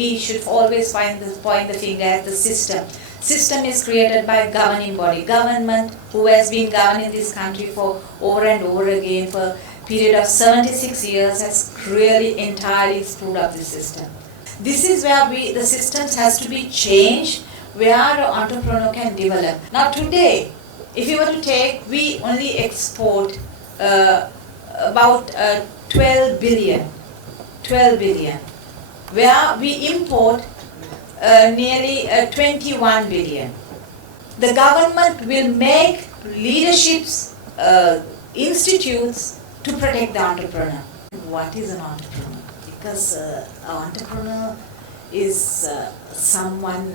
we should always point the finger at the system. System is created by governing body. Government, who has been governing this country for over and over again for a period of 76 years, has really entirely screwed up the system. This is where the systems has to be changed, where an entrepreneur can develop. Now today, if you were to take, we only export about 12 billion, where we import nearly 21 billion. The government will make leaderships, institutes to protect the entrepreneur. What is an entrepreneur? Because an entrepreneur is someone,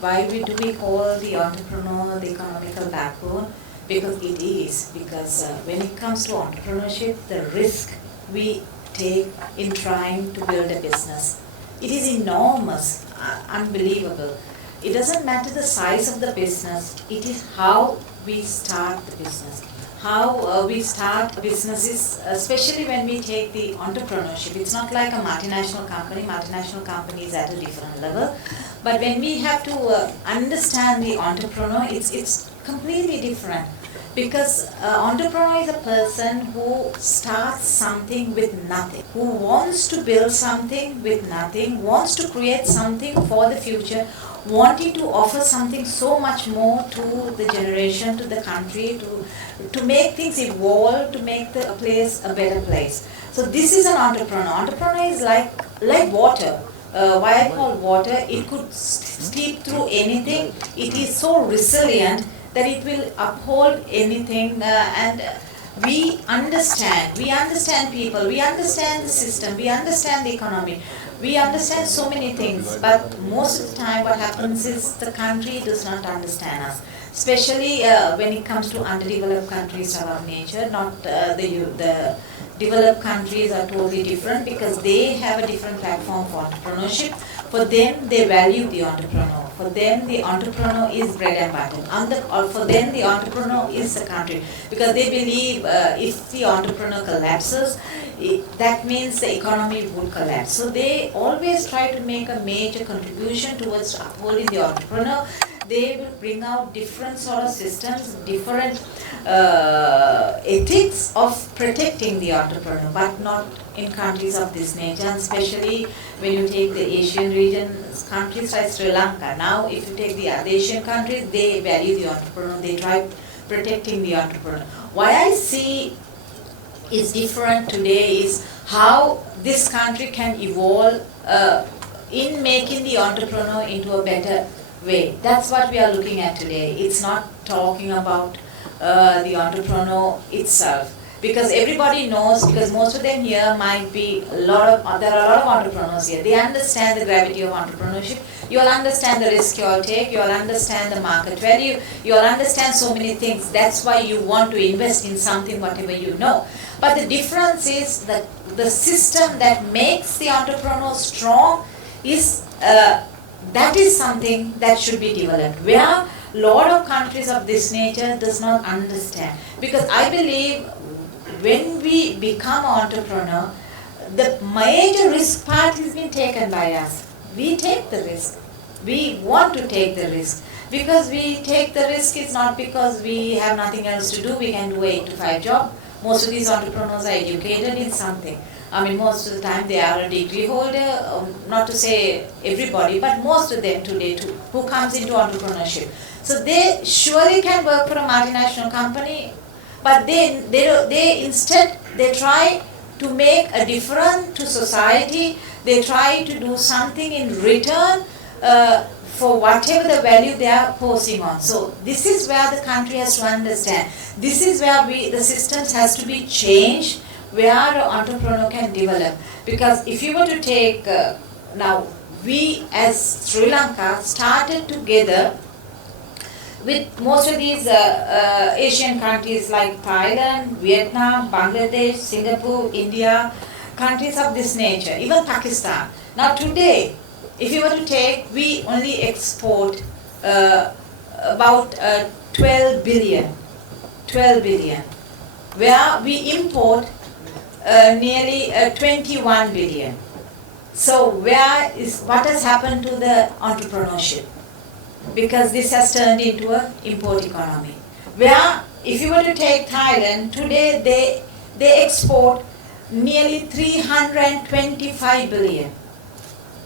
why do we call the entrepreneur the economical backbone? Because it is. Because when it comes to entrepreneurship, the risk we take in trying to build a business, it is enormous, unbelievable. It doesn't matter the size of the business, it is how we start the business. How we start businesses, especially when we take the entrepreneurship. It's not like a multinational company. Multinational company is at a different level. But when we have to understand the entrepreneur, it's completely different. Because entrepreneur is a person who starts something with nothing, who wants to build something with nothing, wants to create something for the future, wanting to offer something so much more to the generation, to the country, to make things evolve, to make the place a better place. So this is an entrepreneur. Entrepreneur is like water. Why I call water? It could steep through anything. It is so resilient that it will uphold anything, and we understand people, we understand the system, we understand the economy, we understand so many things, but most of the time what happens is the country does not understand us, especially when it comes to underdeveloped countries of our nature. Not the developed countries are totally different because they have a different platform for entrepreneurship. For them, they value the entrepreneur. For them, the entrepreneur is bread and butter. Or for them, the entrepreneur is the country. Because they believe if the entrepreneur collapses, that means the economy would collapse. So they always try to make a major contribution towards upholding the entrepreneur. They will bring out different sort of systems, different ethics of protecting the entrepreneur, but not in countries of this nature, and especially when you take the Asian region, countries like Sri Lanka. Now, if you take the other Asian countries, they value the entrepreneur, they try protecting the entrepreneur. Why I see is different today is how this country can evolve in making the entrepreneur into a better way. That's what we are looking at today. It's not talking about the entrepreneur itself. Because everybody knows, because most of them here might be there are a lot of entrepreneurs here. They understand the gravity of entrepreneurship. You all understand the risk you all take. You all understand the market value. You all understand so many things. That's why you want to invest in something, whatever you know. But the difference is that the system that makes the entrepreneur strong is that is something that should be developed. Where a lot of countries of this nature does not understand. Because I believe when we become entrepreneur, the major risk part has been taken by us. We take the risk. We want to take the risk. Because we take the risk, it's not because we have nothing else to do, we can do 8 to 5 job. Most of these entrepreneurs are educated in something. I mean, most of the time they are a degree holder, not to say everybody, but most of them today too, who comes into entrepreneurship. So they surely can work for a multinational company, but they instead try to make a difference to society. They try to do something in return for whatever the value they are posing on. So this is where the country has to understand. This is where the systems has to be changed, where an entrepreneur can develop. Because if you were to take now, we as Sri Lanka started together with most of these Asian countries like Thailand, Vietnam, Bangladesh, Singapore, India, countries of this nature, even Pakistan. Now today, if you were to take, we only export about 12 billion, where we import nearly 21 billion. So what has happened to the entrepreneurship? Because this has turned into an import economy. Where, if you were to take Thailand, today they export nearly 325 billion.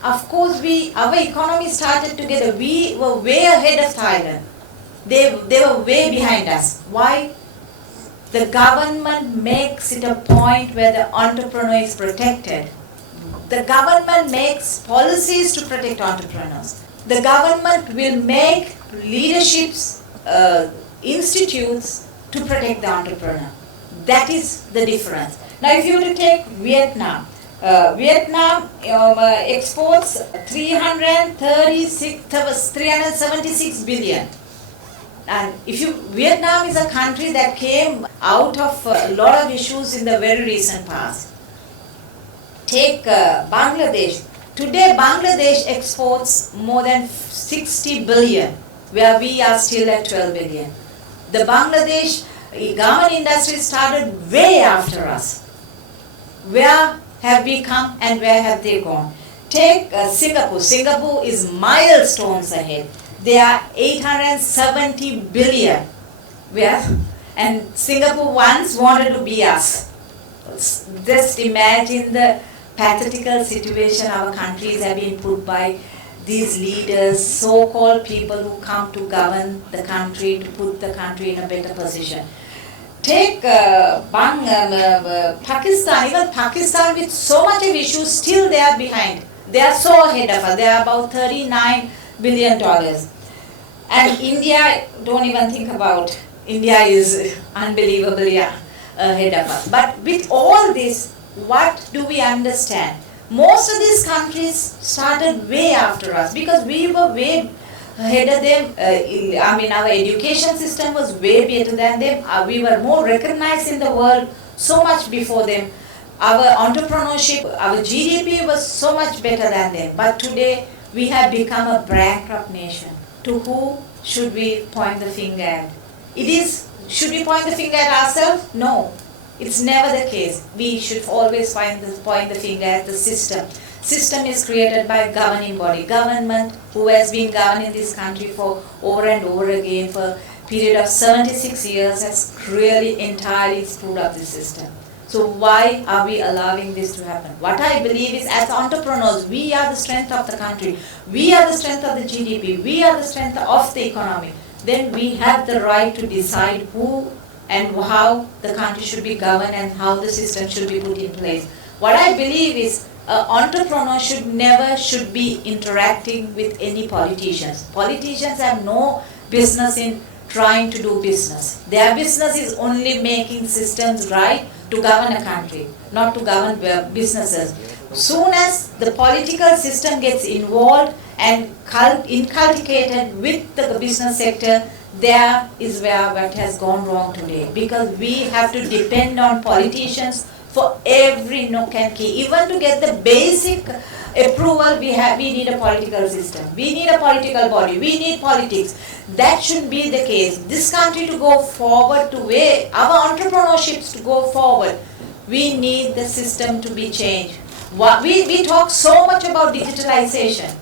Of course, our economy started together. We were way ahead of Thailand. They were way behind us. Why? The government makes it a point where the entrepreneur is protected. The government makes policies to protect entrepreneurs. The government will make leaderships, institutes to protect the entrepreneur. That is the difference. Now, if you were to take Vietnam, Vietnam exports 376 billion. And Vietnam is a country that came out of a lot of issues in the very recent past. Take Bangladesh. Today, Bangladesh exports more than 60 billion, where we are still at 12 billion. The Bangladesh garment industry started way after us. Where have we come and where have they gone? Take Singapore. Singapore is milestones ahead. They are 870 billion. And Singapore once wanted to be us. Just imagine the pathetical situation our countries have been put by these leaders, so-called people who come to govern the country, to put the country in a better position. Take Pakistan. Even Pakistan, with so much of issues, still they are behind. They are so ahead of us. They are about $39 billion. And India, don't even think about. India is unbelievably ahead of us. But with all this, what do we understand? Most of these countries started way after us because we were way ahead of them. Our education system was way better than them. We were more recognized in the world so much before them. Our entrepreneurship, our GDP was so much better than them. But today, we have become a bankrupt nation. To who should we point the finger at? Should we point the finger at ourselves? No. It's never the case. We should always point the finger at the system. System is created by governing body. Government, who has been governing this country for over and over again for a period of 76 years, has really entirely screwed up the system. So why are we allowing this to happen? What I believe is, as entrepreneurs, we are the strength of the country. We are the strength of the GDP. We are the strength of the economy. Then we have the right to decide who and how the country should be governed and how the system should be put in place. What I believe is, an entrepreneur should be interacting with any politicians. Politicians have no business in trying to do business. Their business is only making systems right to govern a country, not to govern businesses. Soon as the political system gets involved and inculcated with the business sector, there is where what has gone wrong today. Because we have to depend on politicians for every nook and key. Even to get the basic approval, we need a political system. We need a political body. We need politics. That should be the case. This country to go forward, our entrepreneurships to go forward, we need the system to be changed. We talk so much about digitalization.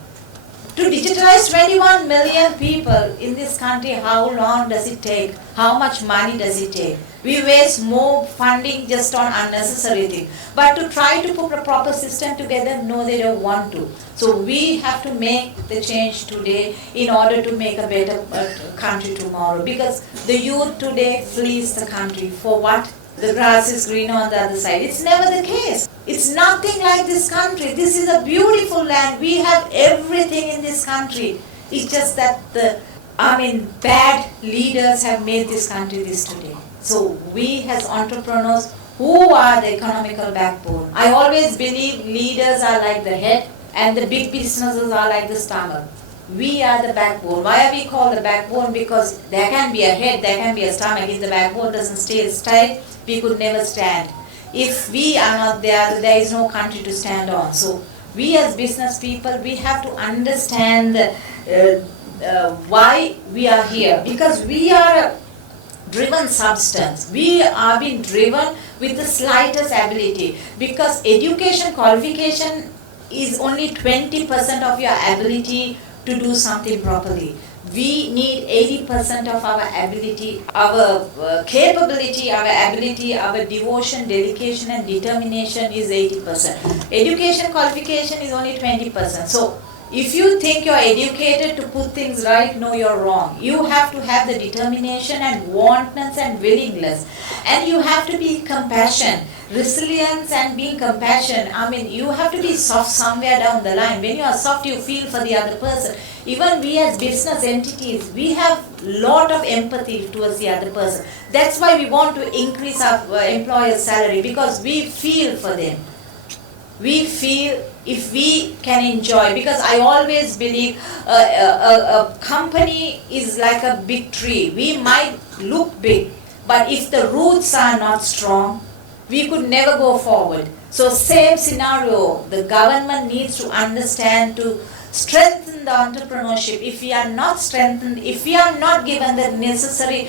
To digitalize 21 million people in this country, how long does it take? How much money does it take? We waste more funding just on unnecessary things. But to try to put a proper system together, no, they don't want to. So we have to make the change today in order to make a better country tomorrow. Because the youth today flees the country for what? The grass is greener on the other side. It's never the case. It's nothing like this country. This is a beautiful land. We have everything in this country. It's just that bad leaders have made this country this today. So we as entrepreneurs, who are the economical backbone? I always believe leaders are like the head and the big businesses are like the stomach. We are the backbone. Why are we called the backbone? Because there can be a head, there can be a stomach. If the backbone doesn't stay straight, we could never stand. If we are not there, there is no country to stand on. So we as business people, we have to understand why we are here. Because we are a driven substance. We are being driven with the slightest ability. Because education, qualification is only 20% of your ability to do something properly. We need 80% of our ability, our capability, our ability, our devotion, dedication and determination is 80%. Education qualification is only 20%. So if you think you're educated to put things right, no, you're wrong. You have to have the determination and wantness and willingness. And you have to be compassion, resilience and being compassion. I mean, you have to be soft somewhere down the line. When you are soft, you feel for the other person. Even we as business entities, we have lot of empathy towards the other person. That's why we want to increase our employer's salary, because we feel for them. We feel if we can enjoy, because I always believe a company is like a big tree. We might look big, but if the roots are not strong, we could never go forward. So same scenario, the government needs to understand to strengthen the entrepreneurship. If we are not strengthened, if we are not given the necessary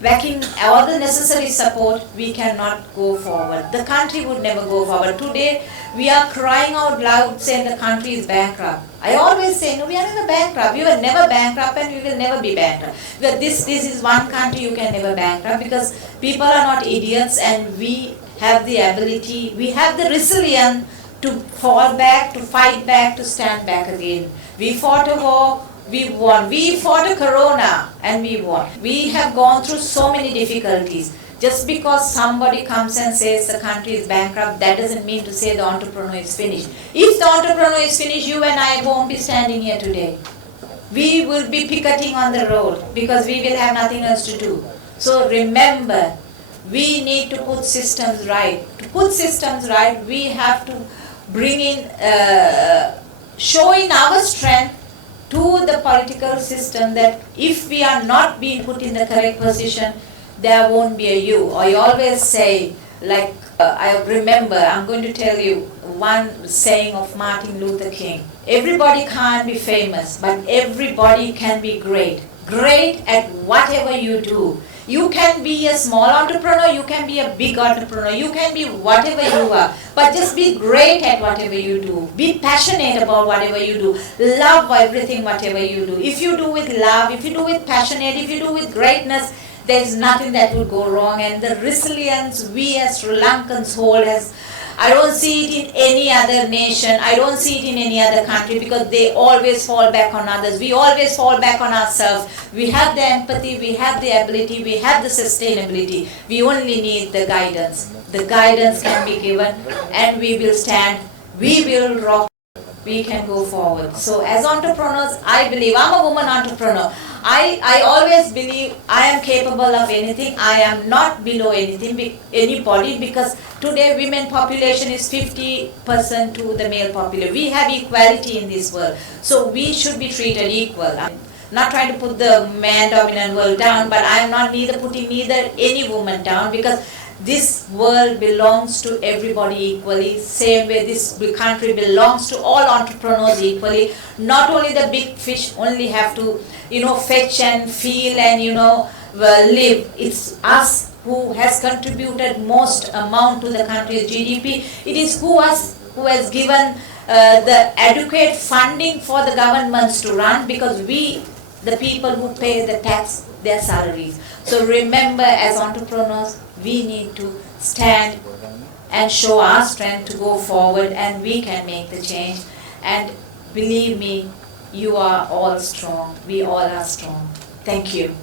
backing or the necessary support, we cannot go forward. The country would never go forward. Today, we are crying out loud saying the country is bankrupt. I always say, no, we are never bankrupt. We were never bankrupt and we will never be bankrupt. But this is one country you can never bankrupt, because people are not idiots and we have the ability, we have the resilience to fall back, to fight back, to stand back again. We fought a war, we won. We fought a corona and we won. We have gone through so many difficulties. Just because somebody comes and says the country is bankrupt, that doesn't mean to say the entrepreneur is finished. If the entrepreneur is finished, you and I won't be standing here today. We will be picketing on the road because we will have nothing else to do. So remember, we need to put systems right. To put systems right, we have to bring in, showing our strength to the political system, that if we are not being put in the correct position, there won't be a you. I always say, like, I remember, I'm going to tell you one saying of Martin Luther King. Everybody can't be famous, but everybody can be great. Great at whatever you do. You can be a small entrepreneur, you can be a big entrepreneur, you can be whatever you are, but just be great at whatever you do. Be passionate about whatever you do. Love everything, whatever you do. If you do with love, if you do with passionate, if you do with greatness, there is nothing that will go wrong. And the resilience we as Sri Lankans hold has, I don't see it in any other nation, I don't see it in any other country, because they always fall back on others. We always fall back on ourselves. We have the empathy, we have the ability, we have the sustainability. We only need the guidance. The guidance can be given and we will stand, we will rock, we can go forward. So as entrepreneurs, I believe, I'm a woman entrepreneur. I always believe I am capable of anything. I am not below anybody, because today women population is 50% to the male population. We have equality in this world. So we should be treated equal. I'm not trying to put the man dominant world down, but I am not putting any woman down, because this world belongs to everybody equally. Same way this country belongs to all entrepreneurs equally. Not only the big fish only have to, fetch and feel and, live. It's us who has contributed most amount to the country's GDP. It is who has given the adequate funding for the governments to run, because we, the people who pay the tax, their salaries. So remember, as entrepreneurs, we need to stand and show our strength to go forward, and we can make the change. And believe me, you are all strong. We all are strong. Thank you.